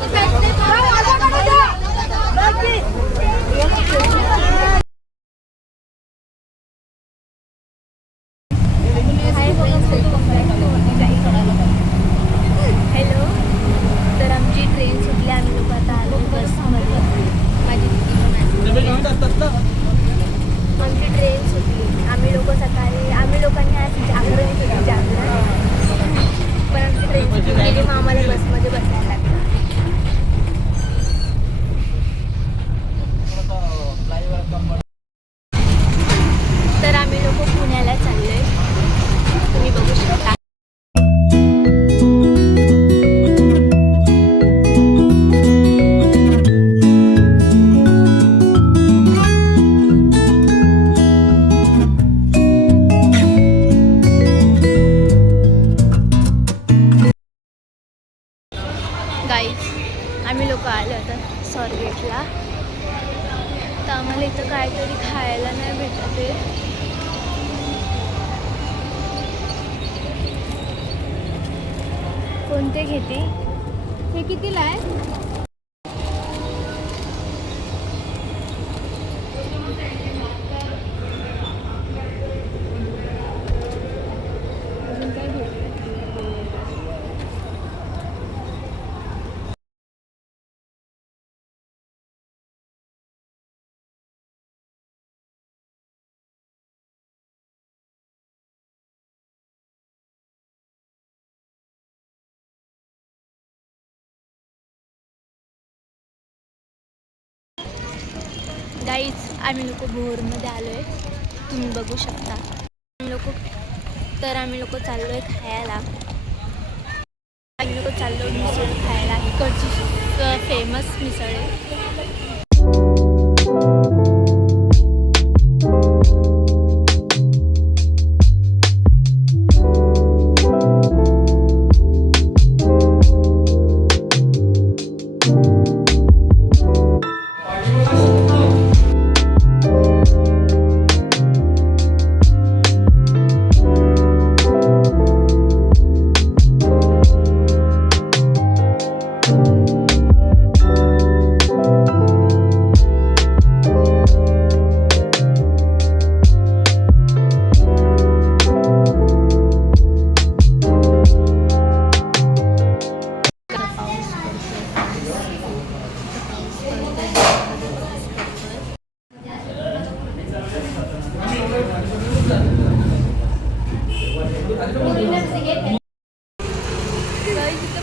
Hello, तर आमची train सुटली. आम्ही लोक आता आलो बसमध्ये. माझी दिदी पण आमची ट्रेन सुटली. आम्ही लोक सकाळी लोकांनी आज जागरण केली. जागरण पण आमची ट्रेन सुटली गेली. मग आम्हाला बसमध्ये बसायला लागलं. तर आम्ही लोक पुण्याला चाललोय. तुम्ही बघू शकता. गाईज, आम्ही लोक आलो होतो स्वारगेटला. तर आम्हाला इथं काहीतरी खायला नाही भेटत आहे. कोणते घेते? हे कितीला आहे? गाईज, आम्ही लोक भोरमध्ये आलो आहे. तुम्ही बघू शकता. आम्ही लोक चाललो आहे खायला. आम्ही लोक चाललो मिसळ खायला. इकडची फेमस मिसळ आहे.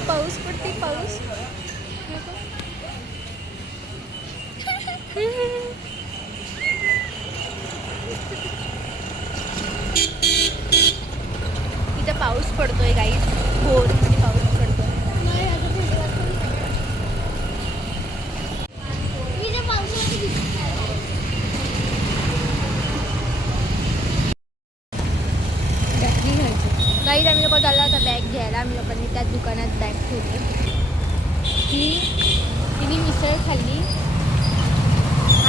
पाऊस पडते. पाऊस इथं पाऊस पडतोय गाईस. भोरमध्ये पाऊस पडतोय. गाईस, आम्ही लोक चालला होता बॅग घ्यायला. आम्ही लोकांनी त्या दुकानात बॅग ठेवली. तिने मिसळ खाल्ली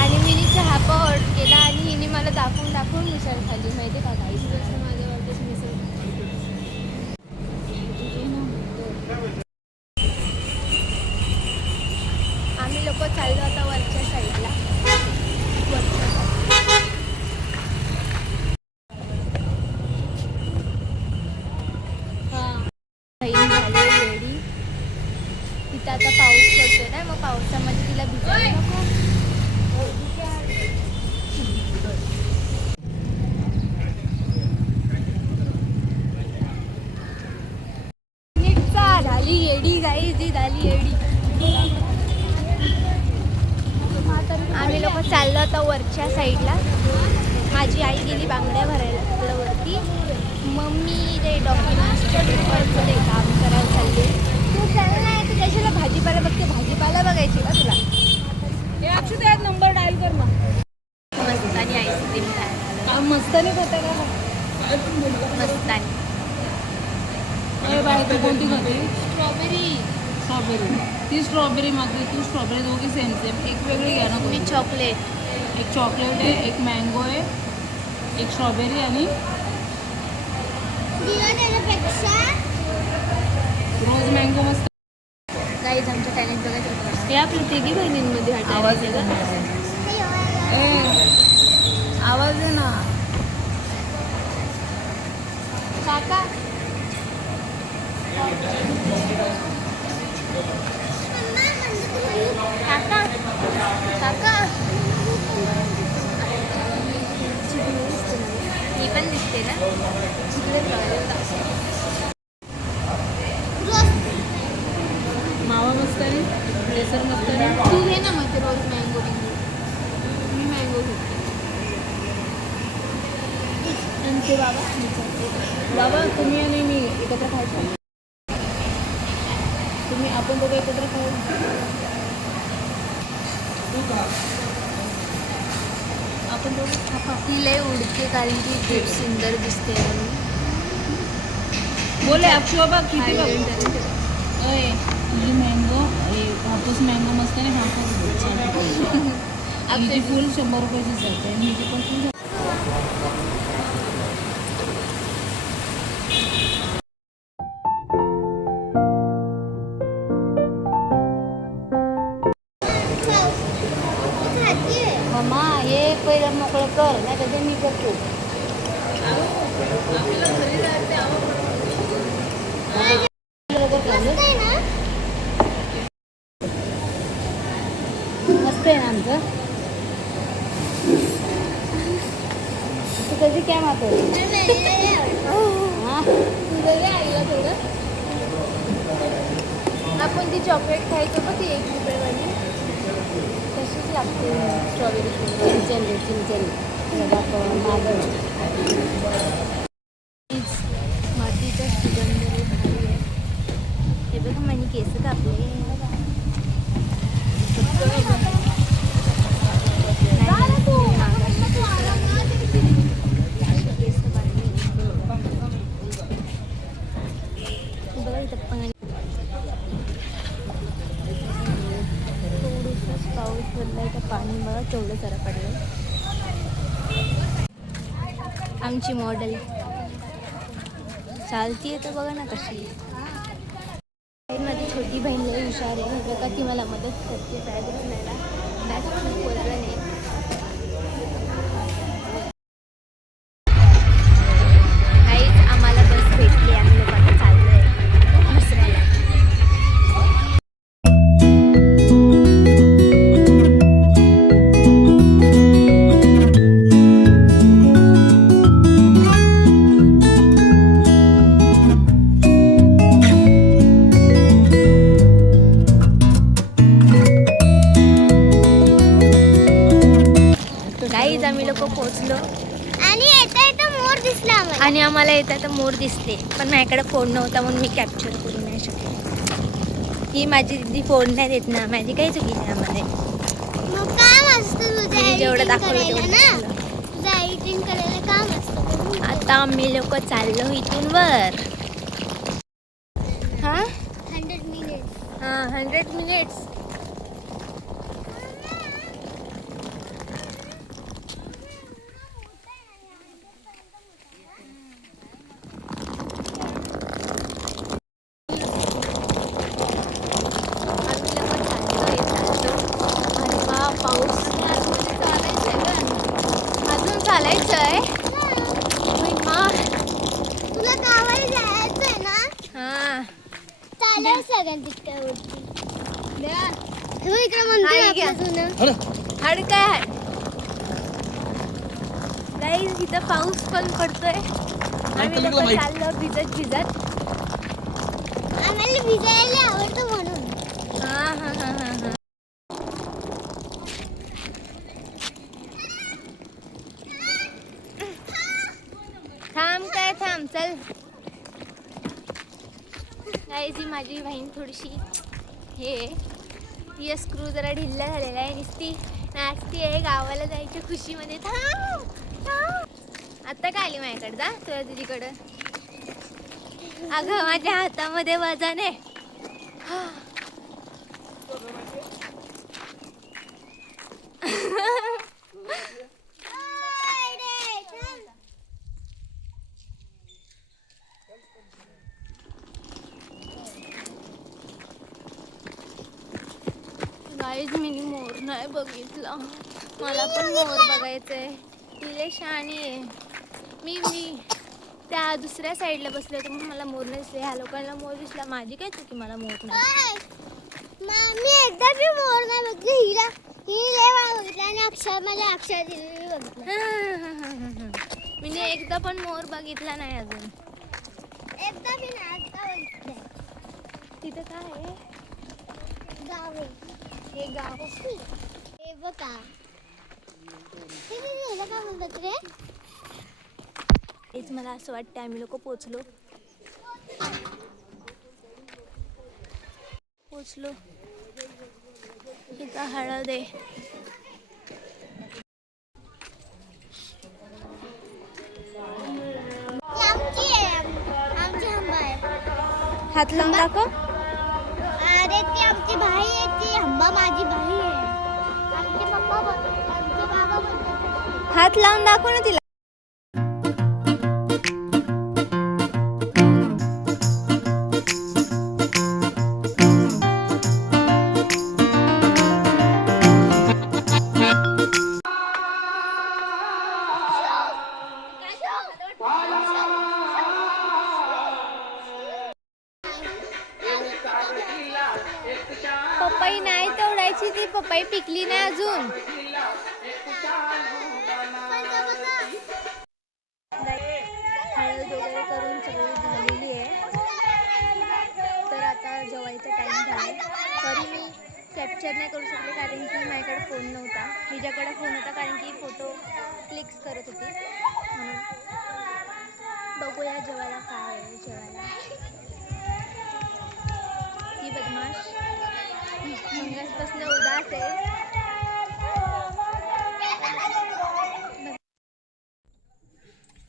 आणि मी चहा पण ऑर्डर केला आणि हिने मला दाखवून मिसळ खाल्ली. माहिती का गाईस? माझ्या वाटत मिसळ आम्ही लोक चाललो आता वरच्या साईडला. रेडी. तिथं आता पाऊस पडतोय ना, मग पावसामध्ये तिला भिजायला नको. झाली येडी गाईस, जी झाली येडी. आम्ही लोक चाललो आता वरच्या साईडला. माझी आई गेली बांगड्या भरायला तिकडं वरती. मम्मी ते डॉक्युमेंट्सच्या पेपरचं ते काम करायला चालले. तू चालला नाही तू कशाला भाजीपाला बघते? भाजीपाला बघायची का तुला? त्यात नंबर डायल कर ना. मस्तानी आईस्क्रीम खायला. मस्तानी खाते का? मस्तानी. बाहेर कोणती खाते? स्ट्रॉबेरी. ती स्ट्रॉबेरी मागते. तू स्ट्रॉबेरी दोघी सेम एक वेगळी घ्या ना. मी चॉकलेट. एक चॉकलेट आहे, एक मँगो आहे, एक स्ट्रॉबेरी आणि रोज मँगो मस्त. गाईज, आमच्या टॅलेंट बघायचं. हे आपल्या तिघी बहिणींमध्ये आवाज येतो आवाज आहे ना. काका काका काका मी पण दिसते ना. मावा मस्त आहे, केसर मस्त आहे. तू घे ना मग रोज मँगो बिंगो. मी मँगो घेते. आणि ते बाबा बाबा तुम्ही आणि मी एकत्र खायचं. तुम्ही आपण दोघं एकत्र खाऊ. आपण दोघं खा. ती लय उडते कारण की खूप सुंदर दिसते म्हणून. बोले बाबा किती बघ. अय तुझी मँगो हापूस मँगो मस्त आहे. हापूस आपली फुल 100 रुपयाचीच आहे आणि हिची पण फुल. मम्मा हे पहिलं मोकळं कर नाही तर मी करतो. आपल्याला घरी जायचं मस्त आहे ना आमचं. तू कधी काय मागवली हां तुझं आईला थोडं. आपण ती चॉकलेट खायचो का ती 1 रुपयावाली तशीच लागते. स्ट्रॉबेरी चिंचन मागं मातीचा सुगंध भारी आहे. हे बघा माझी केस कापले. पाऊस पडलाय तर पाणी मला तेवढं जरा पडलं. आमची मॉडेल चालतीये तर बघा ना कशी. माझी छोटी बहीण लई हुशार आहे. बघा ती मला मदत करते बॅग उचलायला. बॅग खूप वजन आहे. काहीच आम्हाला बस भेटली. आम्ही लोक आता चाललोय दुसऱ्याला. आम्ही लोक पोहोचलो आणि येता मोर दिसला आम्हाला. आणि आम्हाला येतात तर मोर दिसले. पण माझ्याकडे फोन नव्हता म्हणून मी कॅप्चर करू नाही शकले. ही माझी दिदी फोन नाही देत ना. माझी काही चुकी नाही यामध्ये. मग काम असतं तुझं जेवढं दाखवलं करायला तेवढं ना. दाखवलं. तुझं एडिटिंग करायला काम असतं. आता आम्ही लोक चाललो इथून वर. हां 100 मिनिट. हां 100 मिनिट्स. अजून चालायचंय. तुला गावाला जायचंय ना. हां चालेल सगळ्यां तिकडे. इकडे मंदिर हाय घ्या. आपलं जुनं. हाड काय हाड. गाईज इथं पाऊस पण पडतोय. आम्ही लोक चाललो भिजत भिजत. आम्हाला भिजायला आवडतं म्हणून. हां हां हां हां हां. थांब काय थांब चल. गाईज ही माझी बहीण थोडीशी हे ती स्क्रू जरा ढिल्ला झालेला आहे. नुसती नाचती आहे गावाला जायच्या खुशीमध्ये. थांब थांब. आता काय आली माझ्याकडे जा तुला तुझीकडं. अगं माझ्या हातामध्ये वजन आहे. गाईज मी मोर नाही बघितला. मला पण मोर बघायचंय. तिले शाणी आहे. मी त्या दुसऱ्या साईडला बसले होते म्हणून मला मोर नाही दिसले. ह्या लोकांना मोर दिसला. माझी काय चुकी, मला मोर नाही. मी एकदा बी मोर नाही बघितलं. ही लय वेळा बघितलं आणि अक्षर दिलेली बघितलं. मी एकदा पण मोर बघितला नाही अजून. एकदा बी नाही, आता बघितलं. तिथे काय आहे? गाव आहे. हे गाव. हे बघा. हे मी गेलं का म्हणतात रे? हेच मला असं वाटतं आम्ही लोक पोचलो. इथं हळद आहे. आमची आंबा आहे. हात लावून दाखव. अरे ती आमची भाई आहे. ती आंबा माझी भाई आहे. आमचे बाबा बोलतात. हात लावून दाखव ना तिला. पपई नाही तोडायची, ती पपई पिकली नाही अजून. हळद वगैरे करून सगळी झालेली आहे. तर आता जेवायचा टाइम झाला. सॉरी मी कॅप्चर नाही करू शकले कारण की माझ्याकडे फोन नव्हता. हिच्याकडे फोन होता कारण की फोटो क्लिक्स करत होती म्हणून. बघूया जेवायला काय आहे. जेवायला ही बदमाश मंगसपासून उदास आहे.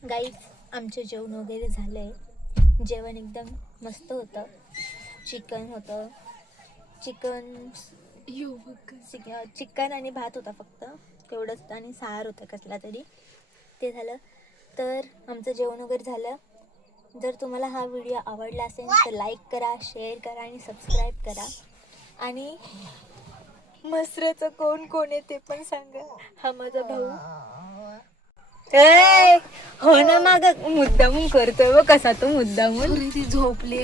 गाईज आमचे जेवण वगैरे झालं आहे. जेवण एकदम मस्त होतं. चिकन होतं. चिकन आणि भात होता फक्त तेवढंच आणि सार होतं कसला तरी. ते झालं. तर आमचं जेवण वगैरे झालं. जर तुम्हाला हा व्हिडिओ आवडला असेल तर लाईक करा, शेअर करा आणि सबस्क्राईब करा. आणि मसऱ्याचं कोण कोण आहे ते पण सांगा. हा माझा भाऊ. हो ना, माग मुद्दामून करतोय व कसा तो मुद्दामून. ती झोपली.